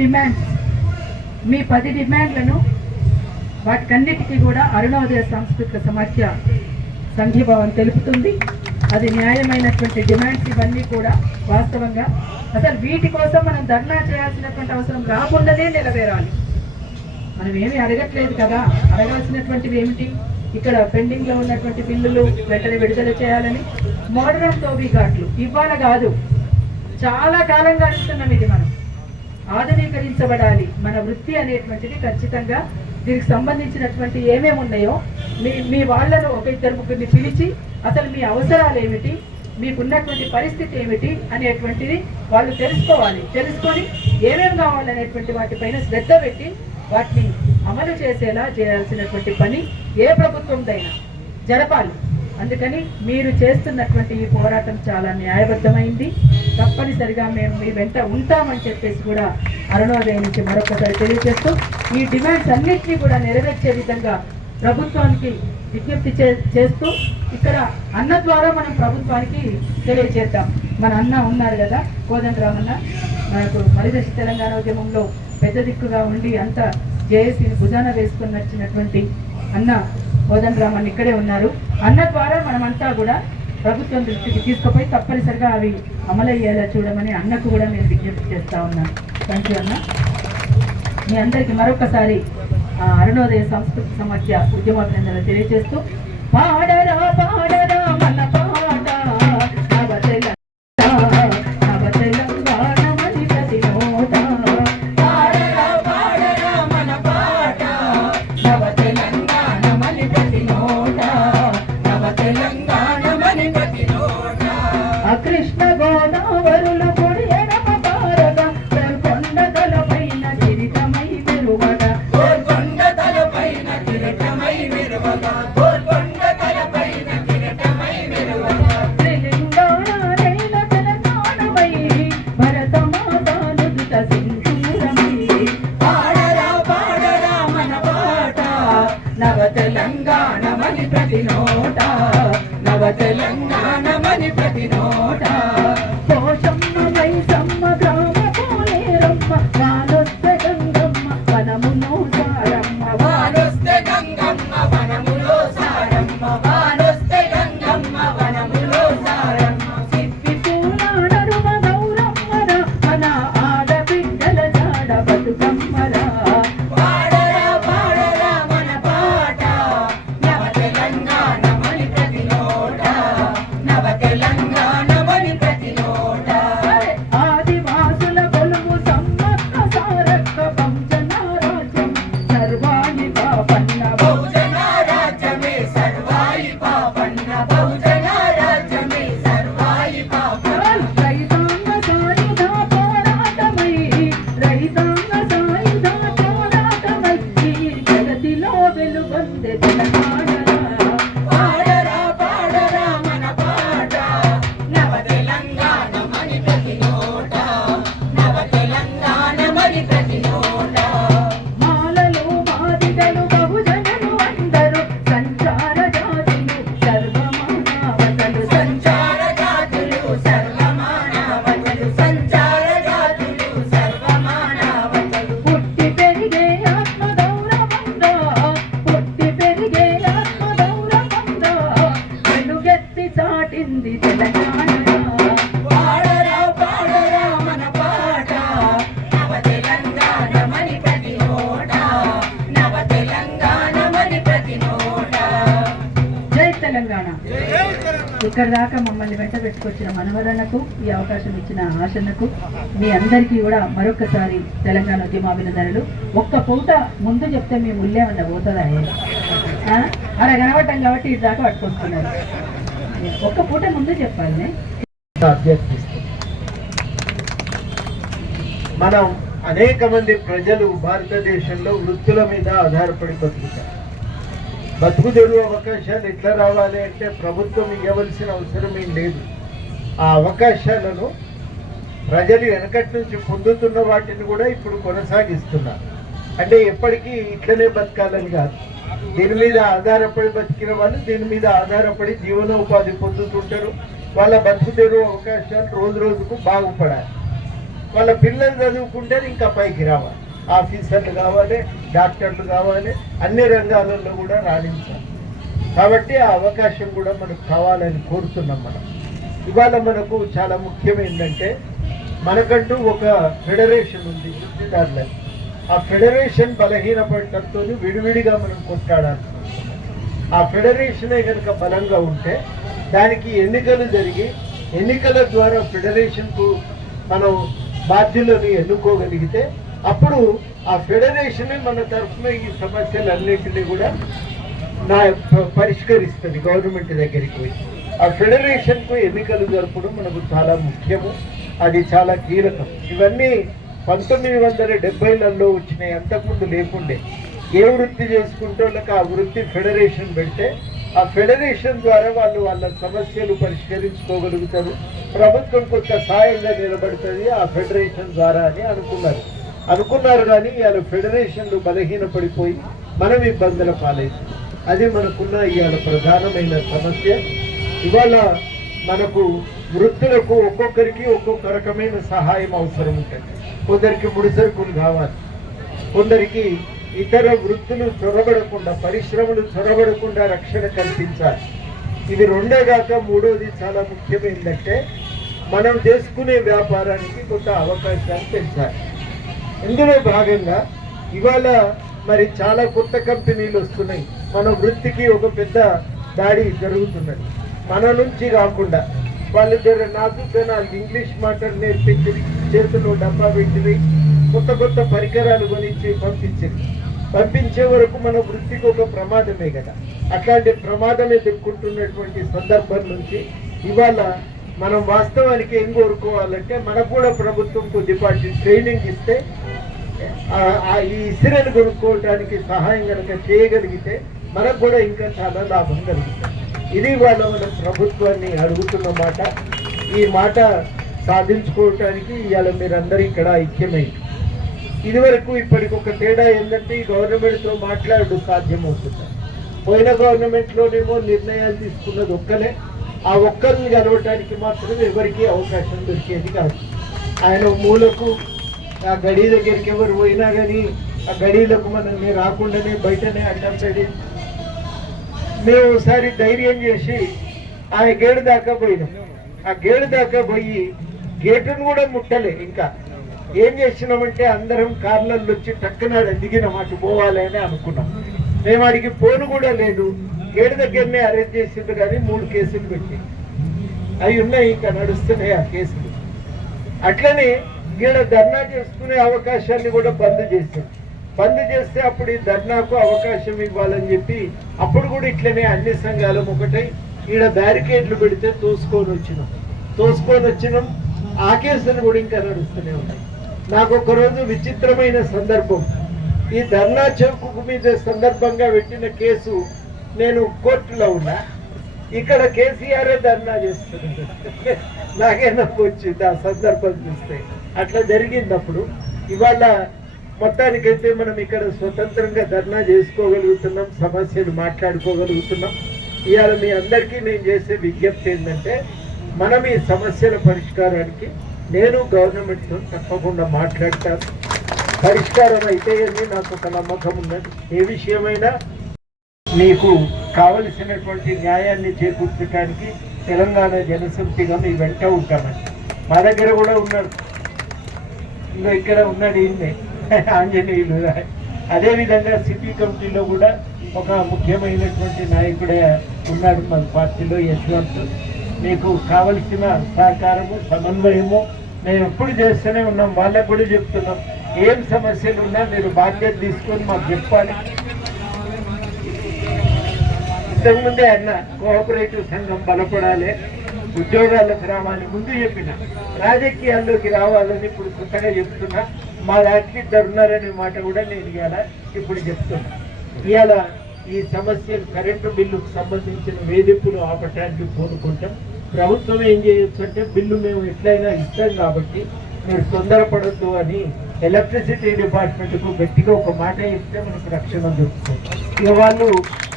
డిమాండ్లను వాటికన్నిటికీ కూడా అరుణోదయ సాంస్కృతిక సమాఖ్య సంఘీభావం తెలుపుతుంది. అది న్యాయమైనటువంటి డిమాండ్స్ ఇవన్నీ కూడా వాస్తవంగా అసలు వీటి కోసం మనం ధర్నా చేయాల్సినటువంటి అవసరం రాకుండానే నెరవేరాలి. మనం ఏమీ అడగట్లేదు కదా, అడగాల్సినటువంటివి ఏమిటి? ఇక్కడ పెండింగ్ లో ఉన్నటువంటి బిల్లులు వెంటనే విడుదల చేయాలని, మోడరన్ తోబీ ఘాట్లు ఇవాళ కాదు చాలా కాలంగా అడుగుతున్నాం. ఇది మనం ఆధునీకరించబడాలి. మన వృత్తి అనేటువంటిది ఖచ్చితంగా దీనికి సంబంధించినటువంటి ఏమేమి ఉన్నాయో మీ వాళ్ళను ఒక 2-3 పిలిచి అసలు మీ అవసరాలు ఏమిటి, మీకున్నటువంటి పరిస్థితి ఏమిటి అనేటువంటిది వాళ్ళు తెలుసుకోవాలి. తెలుసుకొని ఏమేమి కావాలనేటువంటి వాటిపైన శ్రద్ధ పెట్టి వాటిని అమలు చేసేలా చేయాల్సినటువంటి పని ఏ ప్రభుత్వందైనా జరపాలి. అందుకని మీరు చేస్తున్నటువంటి ఈ పోరాటం చాలా న్యాయబద్ధమైంది. తప్పనిసరిగా మేము మీ వెంట ఉంటామని చెప్పేసి కూడా అరుణోదయం నుంచి మరొకసారి తెలియజేస్తూ ఈ డిమాండ్స్ అన్నింటినీ కూడా నెరవేర్చే విధంగా ప్రభుత్వానికి విజ్ఞప్తి చేస్తూ ఇక్కడ అన్న ద్వారా మనం ప్రభుత్వానికి తెలియజేద్దాం. మన అన్న ఉన్నారు కదా, కోదండరామన్న, మనకు మలిదశ తెలంగాణ ఉద్యమంలో పెద్ద దిక్కుగా ఉండి అంత జేఏసీని భుజాన వేసుకొని నచ్చినటువంటి అన్న కోదండరామన్ ఇక్కడే ఉన్నారు. అన్న ద్వారా మనమంతా కూడా ప్రభుత్వం దృష్టికి తీసుకుపోయి తప్పనిసరిగా అవి అమలయ్యేలా చూడమని అన్నకు కూడా నేను విజ్ఞప్తి చేస్తా ఉన్నాను. థ్యాంక్ యూ అన్న. మీ అందరికీ మరొకసారి అరుణోదయ సంస్కృతి సమాఖ్య ఉద్యమాభినందనలు తెలియజేస్తూ పాడరా పాడరా మన పాట నవ తెలంగాణమని ప్రతి నోట, పాడరా పాడరా మన పాట నవ తెలంగాణమని ప్రతి నోట, నవ తెలంగాణమని ప్రతి నోట. కృష్ణ గోదావరులు పొడి ఎడమ పారగా కొండ తలపైన కిరీటమై మెరువట, కొండ తలపైన కిరీటమై మెరువట, కొండ తలపైన కిరీటమై మెరువట. తెలంగాణ నేల తెలంగాణమై భరతమాత నుదుట సింధూరమై, పాడరా పాడరా మన పాట నవ తెలంగాణమని ప్రతి నోట, నవ తెలంగాణమని ప్రతి నోట. పోషమ్మ మైసమ్మ గ్రామ పోలేరమ్మ వానొస్తే గంగమ్మ వనములో సారమ్మ, వానొస్తే గంగమ్మ వనములో సారమ్మ, వానొస్తే గంగమ్మ వనములో సారమ్మ. సిప్పి పూల నడుమ గౌరమ్మరా మన ఆడబిడ్డల జాడ బతుకమ్మరా, పాడరా పాడరా మన పాట నవ తెలంగాణమని ప్రతి నోట, నవ తెలంగాణమని ప్రతి నోట. ఆదివాసుల కొలువు సమ్మక్క సారక్క బహుజన రాజ్యం సర్వాయి పాపన్న, బహుజన రాజ్యమే సర్వాయి పాపన్న, బహుజన రాజ్యమే సర్వాయి పాపన్న. రైతాంగ సాయుధ పోరాటమై, రైతాంగ సాయుధ పోరాటమై ఈ జగతిలో వెలుగొందే తెలంగాణరా, పాడరా పాడరా మన పాట నవ తెలంగాణమని ప్రతి నోట, నవ తెలంగాణమని ప్రతి నోట. మాలలు మాదిగలు బహుజనులు అందరూ సంచార జాతులు సర్వమానవతలు, సంచార జాతులు సర్వమానవతలు, సంచార జాతులు సర్వమానవతలు. పుట్టి పెరిగే ఆత్మ గౌరవంగా, పుట్టి పెరిగే ఆత్మ గౌరవంగా వెలుగెత్తి చాటింది తెలంగాణరా, పాడరా పాడరా మన పాట నవ తెలంగాణమని ప్రతి నోట, నవ తెలంగాణమని ప్రతి నోట. జై తెలంగాణ. ఇక్కడ దాకా మమ్మల్ని వెంట పెట్టుకొచ్చిన మనవరణకు, ఈ అవకాశం ఇచ్చిన ఆశన్నకు, మీ అందరికీ కూడా మరొకసారి తెలంగాణ ఉద్యమాభినందనలు. ఒక్క పూట ముందు చెప్తే మీ మూల్యమన్న పోతుందా? అలా కనబడటం కాబట్టి ఇది దాకా పట్టుకొస్తున్నారు. ఒక్క పూట ముందు చెప్పాలి. అభ్యర్థిస్తుంది. మనం అనేక మంది ప్రజలు భారతదేశంలో వృత్తుల మీద ఆధారపడి బతుకుతారు. బతుకు తెరువు అవకాశాలు ఎట్లా రావాలి అంటే ప్రభుత్వం ఇవ్వవలసిన అవసరం ఏం లేదు. ఆ అవకాశాలను ప్రజలు వెనకటి నుంచి పొందుతున్న వాటిని కూడా ఇప్పుడు కొనసాగిస్తున్నారు. అంటే ఎప్పటికీ ఇట్లనే బతకాలని కాదు, దీని మీద ఆధారపడి బతికిన వాళ్ళు దీని మీద ఆధారపడి జీవనోపాధి పొందుతుంటారు. వాళ్ళ బతుకు తెరువు అవకాశాలు రోజు రోజుకు బాగుపడాలి. వాళ్ళ పిల్లలు చదువుకుంటే ఇంకా పైకి రావాలి, ఆఫీసర్లు కావాలి, డాక్టర్లు కావాలి, అన్ని రంగాలలో కూడా రాణించాలి. కాబట్టి ఆ అవకాశం కూడా మనకు కావాలని కోరుతున్నాం. మనం ఇవాళ మనకు చాలా ముఖ్యం ఏంటంటే మనకంటూ ఒక ఫెడరేషన్ ఉంది వృత్తిదారులకి. ఆ ఫెడరేషన్ బలహీనపడటంతో విడివిడిగా మనం కొట్లాడాలి. ఆ ఫెడరేషనే కనుక బలంగా ఉంటే దానికి ఎన్నికలు జరిగి ఎన్నికల ద్వారా ఫెడరేషన్కు మనం బాధ్యులను ఎన్నుకోగలిగితే అప్పుడు ఆ ఫెడరేషనే మన తరఫున ఈ సమస్యలన్నింటినీ కూడా పరిష్కరిస్తుంది. గవర్నమెంట్ దగ్గరికి పోయి ఆ ఫెడరేషన్కు ఎన్నికలు జరపడం మనకు చాలా ముఖ్యము, అది చాలా కీలకం. ఇవన్నీ 1970లలో వచ్చినాయి, అంతకుముందు లేకుండే. ఏ వృత్తి చేసుకుంటే వాళ్ళకి ఆ వృత్తి ఫెడరేషన్ పెడితే ఆ ఫెడరేషన్ ద్వారా వాళ్ళు వాళ్ళ సమస్యలు పరిష్కరించుకోగలుగుతారు, ప్రభుత్వం కొంత సాయంగా నిలబడుతుంది ఆ ఫెడరేషన్ ద్వారా అని అనుకున్నారు. కానీ ఇవాళ ఫెడరేషన్లు బలహీనపడిపోయి మనం ఇబ్బందుల పాలైంది. అది మనకున్న ఇవాళ ప్రధానమైన సమస్య. ఇవాళ మనకు వృత్తులకు ఒక్కొక్కరికి ఒక్కొక్క రకమైన సహాయం అవసరం ఉంటుంది. కొందరికి ముడిసరుకులు కావాలి, కొందరికి ఇతర వృత్తులు చొరబడకుండా, పరిశ్రమలు చొరబడకుండా రక్షణ కల్పించాలి. ఇది రెండే కాక మూడోది చాలా ముఖ్యమైందంటే మనం చేసుకునే వ్యాపారానికి కొంత అవకాశాలు పెంచాలి. ఇందులో భాగంగా ఇవాళ మరి చాలా కొత్త కంపెనీలు వస్తున్నాయి. మన వృత్తికి ఒక పెద్ద దాడి జరుగుతున్నది. మన నుంచి కాకుండా వాళ్ళిద్దరు నాజుకనాలు ఇంగ్లీష్ మాటలు నేర్పించి చేతిలో డబ్బా పెట్టి కొత్త పరికరాలు కొనిచ్చి పంపించే వరకు మన వృత్తికి ఒక ప్రమాదమే కదా. అట్లాంటి ప్రమాదం ఎదుర్కొంటున్నటువంటి సందర్భం నుంచి ఇవాళ మనం వాస్తవానికి ఏం కోరుకోవాలంటే మనకు కూడా ప్రభుత్వం కొద్దిపాటి ట్రైనింగ్ ఇస్తే ఈ ఇసిరలు కొనుక్కోవడానికి సహాయం కనుక చేయగలిగితే మనకు కూడా ఇంకా చాలా లాభం కలుగుతుంది. ఇది వాళ్ళ మన ప్రభుత్వాన్ని అడుగుతున్న మాట. ఈ మాట సాధించుకోవటానికి ఇవాళ మీరందరూ ఇక్కడ ఐక్యమైంది. ఇదివరకు ఇప్పటికి ఒక తేడా ఏంటంటే ఈ గవర్నమెంట్తో మాట్లాడడం సాధ్యమవుతుంది. పోయిన గవర్నమెంట్లోనేమో నిర్ణయాలు తీసుకున్నది ఒక్కలే, ఆ ఒక్కరిని కలవటానికి మాత్రం ఎవరికి అవకాశం దొరికేది కాదు. ఆయన మూలకు ఆ గడి దగ్గరికి ఎవరు పోయినా కానీ ఆ గడిలకు మనల్ని రాకుండానే బయటనే అడ్డం పెడి మేము ఒకసారి ధైర్యం చేసి ఆ గేడు దాకా పోయినాం. ఆ గేడు దాకా పోయి గేటును కూడా ముట్టలే. ఇంకా ఏం చేసినామంటే అందరం కార్లలో వచ్చి టక్కున దిగినాం, అటు పోవాలి అని అనుకున్నాం. మేము అడిగి ఫోన్ కూడా లేదు, గేటు దగ్గరనే అరెస్ట్ చేసిండు. కానీ 3 కేసులు పెట్టి అవి ఉన్నాయి, ఇంకా నడుస్తున్నాయి ఆ కేసులు. అట్లనే ఈడ ధర్నా చేసుకునే అవకాశాన్ని కూడా బంద్ చేస్తే అప్పుడు ఈ ధర్నాకు అవకాశం ఇవ్వాలని చెప్పి అప్పుడు కూడా ఇట్లనే అన్ని సంఘాలు ఒకటై ఈడ బ్యారికేడ్లు పెడితే తోసుకొని వచ్చినాం. ఆ కేసులు కూడా ఇంకా నడుస్తూనే ఉన్నాయి. నాకు ఒకరోజు విచిత్రమైన సందర్భం, ఈ ధర్నా చౌక్ మీద సందర్భంగా పెట్టిన కేసు నేను కోర్టులో ఉన్నా, ఇక్కడ కేసీఆర్ ధర్నా చేస్తున్నాడు. నాకే నవ్వు వచ్చింది ఆ సందర్భం చూస్తే. అట్లా జరిగినప్పుడు ఇవాళ మొత్తానికైతే మనం ఇక్కడ స్వతంత్రంగా ధర్నా చేసుకోగలుగుతున్నాం, సమస్యలు మాట్లాడుకోగలుగుతున్నాం. ఇవాళ మీ అందరికీ నేను చేసే విజ్ఞప్తి ఏంటంటే మనం ఈ సమస్యల పరిష్కారానికి నేను గవర్నమెంట్తో తప్పకుండా మాట్లాడతాను. పరిష్కారం అయితే అని నాకు ఒక నమ్మకం ఉన్నది. ఏ విషయమైనా మీకు కావలసినటువంటి న్యాయాన్ని చేకూర్చడానికి తెలంగాణ జనసమితిగా మీ వెంట ఉంటామని. మా దగ్గర కూడా ఉన్నాడు, ఇక్కడ ఉన్నాడు ఈయన్నే ఆంజనేయులు. అదేవిధంగా సిటీ కమిటీలో కూడా ఒక ముఖ్యమైనటువంటి నాయకుడే ఉన్నాడు మన పార్టీలో, యశ్వంత్. మీకు కావలసిన సహకారము సమన్వయము మేము ఎప్పుడు చేస్తూనే ఉన్నాం. వాళ్ళకు కూడా చెప్తున్నాం, ఏం సమస్యలు ఉన్నా మీరు బాధ్యత తీసుకొని మాకు చెప్పాలి. ఇంతకుముందే అన్న కోఆపరేటివ్ సంఘం బలపడాలి, ఉద్యోగాలకు రావాలి. ముందు చెప్పిన రాజకీయాల్లోకి రావాలని ఇప్పుడు కొత్తగా చెప్తున్నా. మా దాంట్లో ఇద్దరు ఉన్నారనే మాట కూడా నేను ఇప్పుడు చెప్తున్నా. ఇవాళ ఈ సమస్యలు కరెంటు బిల్లుకు సంబంధించిన వేధింపులు ఆపటానికి కోరుకుంటాం. ప్రభుత్వం ఏం చేయొచ్చు అంటే బిల్లు మేము ఎట్లయినా ఇస్తాం కాబట్టి మీరు తొందరపడద్దు అని ఎలక్ట్రిసిటీ డిపార్ట్మెంట్కు గట్టిగా ఒక మాట ఇస్తే మనకు రక్షణ దొరుకుతుంది. ఇక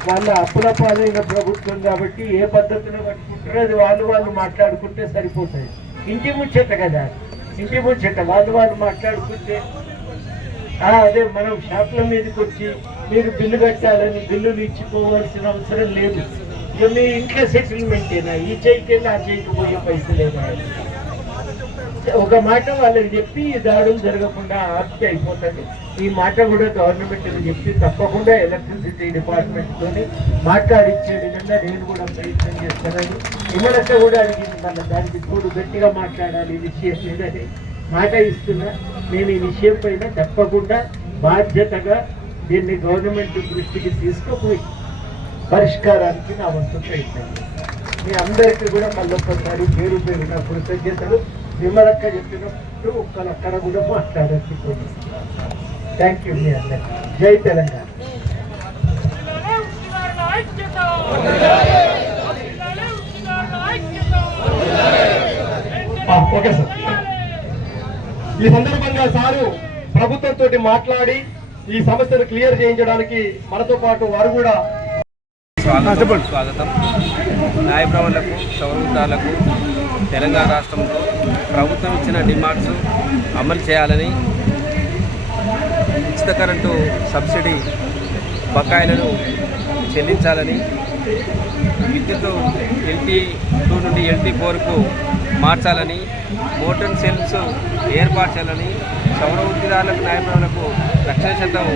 వాళ్ళ అప్పుల పాలైన ప్రభుత్వం కాబట్టి ఏ పద్ధతిలో కట్టుకుంటారో అది వాళ్ళు మాట్లాడుకుంటే సరిపోతుంది. ఇంటి ముచ్చట కదా, ఇంటి ముచ్చట వాళ్ళు మాట్లాడుకుంటే అదే మనం షాప్ల మీదకి వచ్చి మీరు బిల్లు కట్టాలని బిల్లులు ఇచ్చిపోవాల్సిన అవసరం లేదు. ఇక మీ ఇంట్లో సెటిల్మెంట్ అయినా ఈ చేయికి ఆ చేయికి పోయే పైసలేదా. ఒక మాట వాళ్ళకి చెప్పి దాడులు జరగకుండా ఆప్తి అయిపోతుంది. ఈ మాట కూడా గవర్నమెంట్కి చెప్పి తప్పకుండా ఎలక్ట్రిసిటీ డిపార్ట్మెంట్తోని మాట్లాడించే విధంగా నేను కూడా ప్రయత్నం చేస్తానని ఇమలక్క కూడా అడిగింది. మళ్ళీ దానికి తోడు గట్టిగా మాట్లాడాలి ఈ విషయం లేదని మాట ఇస్తున్నా. నేను ఈ విషయం పైన తప్పకుండా బాధ్యతగా దీన్ని గవర్నమెంట్ దృష్టికి తీసుకుపోయి పరిష్కారానికి నా వంతు ప్రయత్నం. మీ అందరికీ కూడా మళ్ళొక్కసారి పేరున కృతజ్ఞతలు. విమలక్క చెప్పినప్పుడు ఒక్కరక్కడ కూడా మాట్లాడాలి. థ్యాంక్ యూ మీ అందరికీ. జై తెలంగాణ. Okay sir. ఈ సందర్భంగా సారు ప్రభుత్వంతో మాట్లాడి ఈ సమస్యను క్లియర్ చేయించడానికి మనతో పాటు వారు కూడా స్వాగతం. న్యాయప్రవర్లకు, సౌరవృత్తాలకు తెలంగాణ రాష్ట్రంలో ప్రభుత్వం ఇచ్చిన డిమాండ్స్ అమలు చేయాలని, ఉచిత కరెంటు సబ్సిడీ బకాయిలను చెల్లించాలని, విద్యుత్ LT2 నుండి LT4కు మార్చాలని, మోటార్ సెల్స్ ఏర్పాటు చేయాలని, సౌర వృత్తిదారులకు, న్యాయప్రవర్లకు రక్షణ చట్టం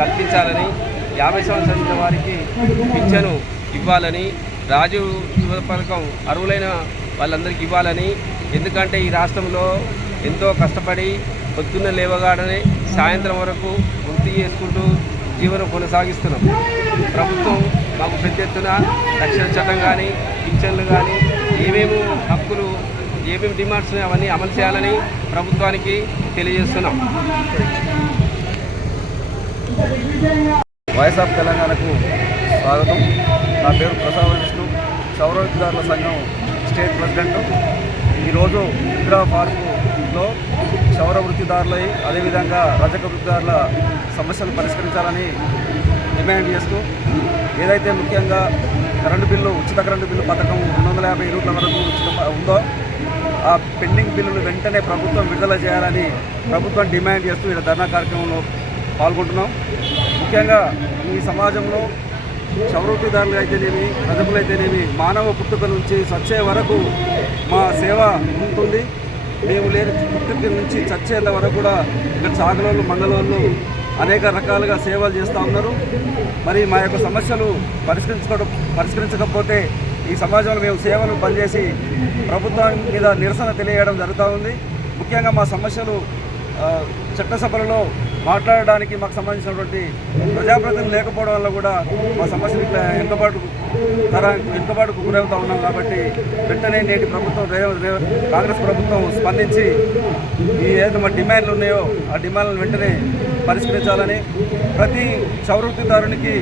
కల్పించాలని, 50 సంవత్సరాల వారికి పింఛను ఇవ్వాలని, రాజీవ్ యువత పథకం అర్హులైన వాళ్ళందరికీ ఇవ్వాలని. ఎందుకంటే ఈ రాష్ట్రంలో ఎంతో కష్టపడి పొద్దున్న లేవగానే సాయంత్రం వరకు వృత్తి చేసుకుంటూ జీవనం కొనసాగిస్తున్నాం. ప్రభుత్వం మాకు పెద్ద ఎత్తున రక్షణ చట్టం కానీ, పింఛన్లు కానీ, ఏమేమి హక్కులు, ఏమేమి డిమాండ్స్ అవన్నీ అమలు చేయాలని ప్రభుత్వానికి తెలియజేస్తున్నాం. వాయిస్ ఆఫ్ తెలంగాణకు స్వాగతం. నా పేరు ప్రసాద్ విష్ణు, సౌర వృత్తిదారుల సంఘం స్టేట్ ప్రెసిడెంట్. ఈరోజు ఇందిరా పార్కులో సౌర వృత్తిదారులై అదేవిధంగా రజక వృత్తిదారుల సమస్యలు పరిష్కరించాలని డిమాండ్ చేస్తూ, ఏదైతే ముఖ్యంగా ఉచిత కరెంటు బిల్లు పథకం 250 యూనిట్ల వరకు ఉందో ఆ పెండింగ్ బిల్లులు వెంటనే ప్రభుత్వం విడుదల చేయాలని ప్రభుత్వం డిమాండ్ చేస్తూ ఇలా ధర్నా కార్యక్రమంలో పాల్గొంటున్నాం. ముఖ్యంగా ఈ సమాజంలో సౌరవృత్తిదారులు అయితేనేమి, ప్రజలు అయితేనేమి, మానవ పుట్టుక నుంచి చచ్చే వరకు మా సేవ ఉంటుంది. మేము లేని పుట్టుక నుంచి చచ్చేంత వరకు కూడా ఇక్కడ సాగలోళ్ళు, మంగళోళ్ళు అనేక రకాలుగా సేవలు చేస్తూ ఉన్నారు. మరి మా యొక్క సమస్యలు పరిష్కరించకపోతే ఈ సమాజంలో మేము సేవలు బంద్ చేసి ప్రభుత్వం మీద నిరసన తెలియజేయడం జరుగుతూ ఉంది. ముఖ్యంగా మా సమస్యలు చట్టసభలలో మాట్లాడడానికి మాకు సంబంధించినటువంటి ప్రజాప్రతినిధులు లేకపోవడం వల్ల కూడా మా సమస్యలు ఇట్లా వెనుకబాటుకు గురవుతూ ఉన్నాం. కాబట్టి వెంటనే నేటి ప్రభుత్వం కాంగ్రెస్ ప్రభుత్వం స్పందించి ఈ ఏదైతే మా డిమాండ్లు ఉన్నాయో ఆ డిమాండ్లను వెంటనే పరిష్కరించాలని, ప్రతి సౌరవృత్తిదారునికి,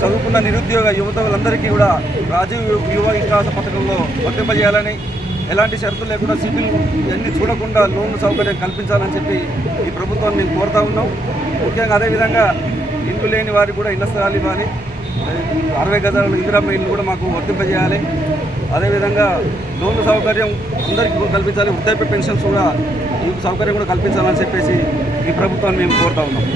చదువుకున్న నిరుద్యోగ యువతలందరికీ కూడా రాజీవ్ యువ వికాస పథకంలో వర్తింపజేయాలని, ఎలాంటి షరతులు లేకుండా సిబిల్ ఇవన్నీ చూడకుండా లోన్ సౌకర్యం కల్పించాలని చెప్పి ఈ ప్రభుత్వాన్ని మేము కోరుతా ఉన్నాం. ముఖ్యంగా అదేవిధంగా ఇల్లు లేని వారికి కూడా ఇళ్ల స్థలాలు ఇవ్వాలి, 60 గజాల ఇందిరమ్మ ఇల్లు కూడా మాకు వర్తింపజేయాలి. అదేవిధంగా లోన్ సౌకర్యం అందరికీ కల్పించాలి, వృద్ధాప్య పెన్షన్స్ కూడా ఈ సౌకర్యం కూడా కల్పించాలని చెప్పేసి ఈ ప్రభుత్వాన్ని మేము కోరుతా ఉన్నాం.